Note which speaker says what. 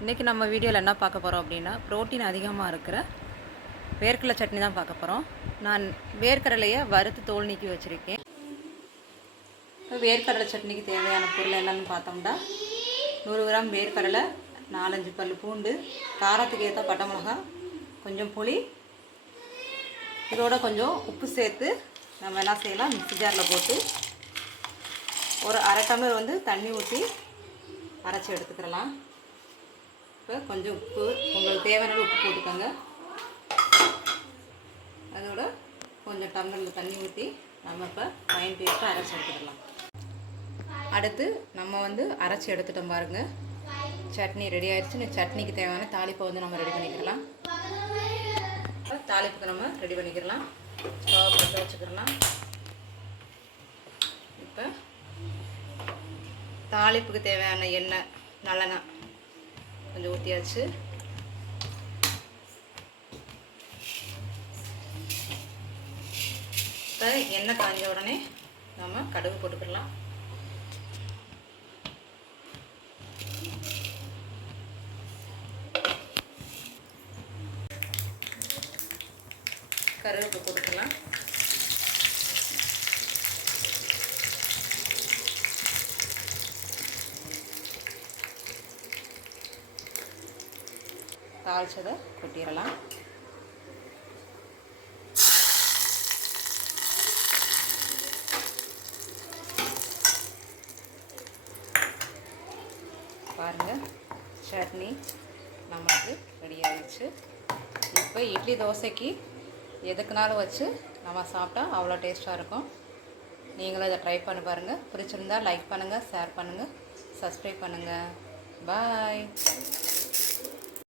Speaker 1: இன்றைக்கி நம்ம வீடியோவில் என்ன பார்க்க போகிறோம் அப்படின்னா புரோட்டீன் அதிகமாக இருக்கிற வேர்க்கடலை சட்னி தான் பார்க்க போகிறோம் நான் வேர்க்கடலையை வறுத்து தோல் நீக்கி வச்சுருக்கேன். இப்போ வேர்க்கடலை சட்னிக்கு தேவையான பொருள் என்னென்னு பார்த்தோம்னா நூறு கிராம் வேர்க்கடலை நாலஞ்சு பல் பூண்டு காரத்துக்கு ஏற்ற பட்டை மிளகா கொஞ்சம் புளி இதோட கொஞ்சம் உப்பு சேர்த்து நம்ம என்ன செய்யலாம் மிக்சி ஜாரில் போட்டு ஒரு அரை டம்ளர் வந்து தண்ணி ஊற்றி அரைச்சி எடுத்துக்கிறலாம். கொஞ்சம் உப்பு உங்களுக்கு தேவையான உப்பு போட்டுக்கோங்க. அதோட கொஞ்சம் டம்ளரில் தண்ணி ஊற்றி நம்ம இப்போ ஃபைன் பேஸ்ட்டாக அரைச்சி எடுத்துக்கலாம். அடுத்து நம்ம வந்து அரைச்சி எடுத்துட்டோம் பாருங்க. சட்னி ரெடி ஆயிடுச்சு. இந்த சட்னிக்கு தேவையான தாளிப்பை வந்து நம்ம ரெடி பண்ணிக்கலாம். இப்போ தாளிப்புக்கு நம்ம ரெடி பண்ணிக்கலாம். ஸ்டவ் பற்ற வச்சுக்கலாம். இப்போ தாளிப்புக்கு தேவையான எண்ணெய் நல்லெண்ணெய் கொஞ்சம் ஊற்றியாச்சு இப்போ எண்ணெய் காஞ்ச உடனே நம்ம கடுகு போட்டுக்கலாம் கருவேப்பு போட்டுக்கலாம். தாளிச்சதை கொட்டிடலாம். பாருங்கள் சட்னி நம்மளுக்கு ரெடி ஆயிடுச்சு. இப்போ இட்லி தோசைக்கு எதுக்குனாலும் வச்சு நம்ம சாப்பிட்டா அவ்வளோ டேஸ்ட்டாக இருக்கும். நீங்களும் இதை ட்ரை பண்ணி பாருங்கள் பிடிச்சிருந்தா லைக் பண்ணுங்கள் ஷேர் பண்ணுங்கள் சப்ஸ்கிரைப் பண்ணுங்கள் பாய்